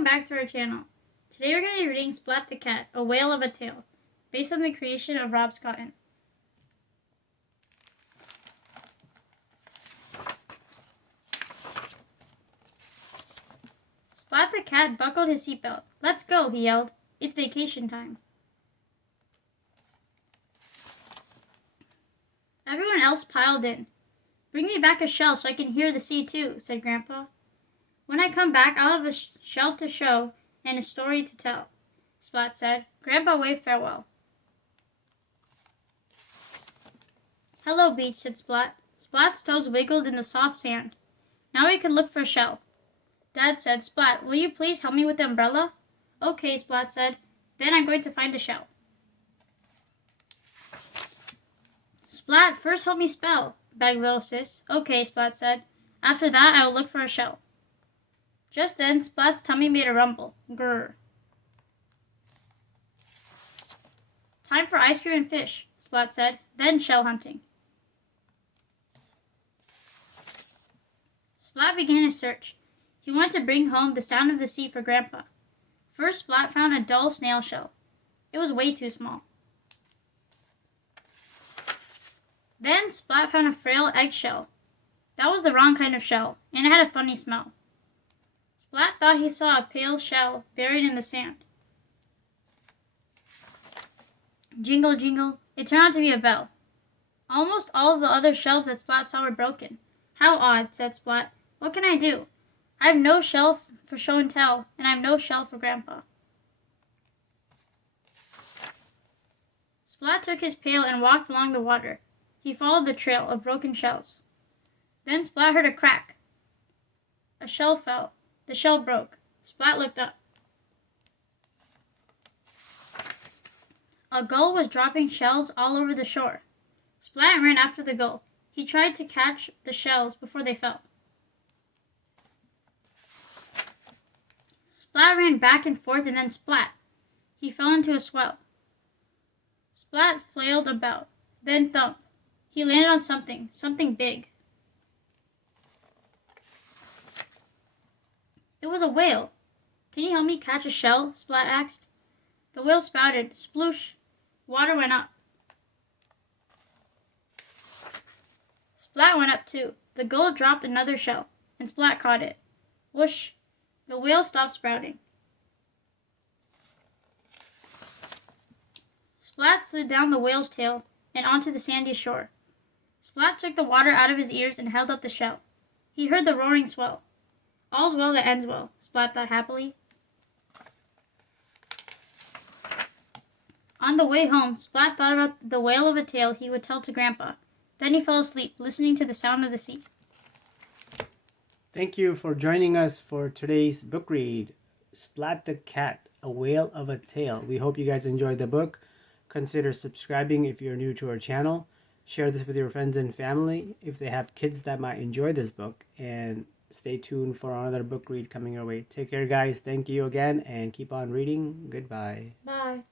Welcome back to our channel. Today we're going to be reading Splat the Cat, A Whale of a Tale, based on the creation of Rob Scotton. Splat the Cat buckled his seatbelt. "Let's go," he yelled. "It's vacation time." Everyone else piled in. "Bring me back a shell so I can hear the sea too," said Grandpa. "When I come back, I'll have a shell to show and a story to tell," Splat said. Grandpa waved farewell. "Hello, beach," said Splat. Splat's toes wiggled in the soft sand. "Now we can look for a shell." Dad said, "Splat, will you please help me with the umbrella?" "Okay," Splat said. "Then I'm going to find a shell." "Splat, first help me spell," begged little sis. "Okay," Splat said. "After that, I will look for a shell." Just then, Splat's tummy made a rumble. Grrr. "Time for ice cream and fish," Splat said. "Then shell hunting." Splat began his search. He wanted to bring home the sound of the sea for Grandpa. First, Splat found a dull snail shell. It was way too small. Then, Splat found a frail eggshell. That was the wrong kind of shell, and it had a funny smell. Splat thought he saw a pale shell buried in the sand. Jingle, jingle, it turned out to be a bell. Almost all of the other shells that Splat saw were broken. "How odd," said Splat. "What can I do? I have no shell for show and tell, and I have no shell for Grandpa." Splat took his pail and walked along the water. He followed the trail of broken shells. Then Splat heard a crack. A shell fell. The shell broke. Splat looked up. A gull was dropping shells all over the shore. Splat ran after the gull. He tried to catch the shells before they fell. Splat ran back and forth and then splat. He fell into a swell. Splat flailed about, then thump. He landed on something big. It was a whale. "Can you help me catch a shell?" Splat asked. The whale spouted. Sploosh. Water went up. Splat went up too. The gull dropped another shell, and Splat caught it. Whoosh. The whale stopped sprouting. Splat slid down the whale's tail and onto the sandy shore. Splat took the water out of his ears and held up the shell. He heard the roaring swell. "All's well that ends well," Splat thought happily. On the way home, Splat thought about the whale of a tale he would tell to Grandpa. Then he fell asleep, listening to the sound of the sea. Thank you for joining us for today's book read, Splat the Cat, A Whale of a Tale. We hope you guys enjoyed the book. Consider subscribing if you're new to our channel. Share this with your friends and family if they have kids that might enjoy this book. And stay tuned for another book read coming your way. Take care, guys. Thank you again, and keep on reading. Goodbye. Bye.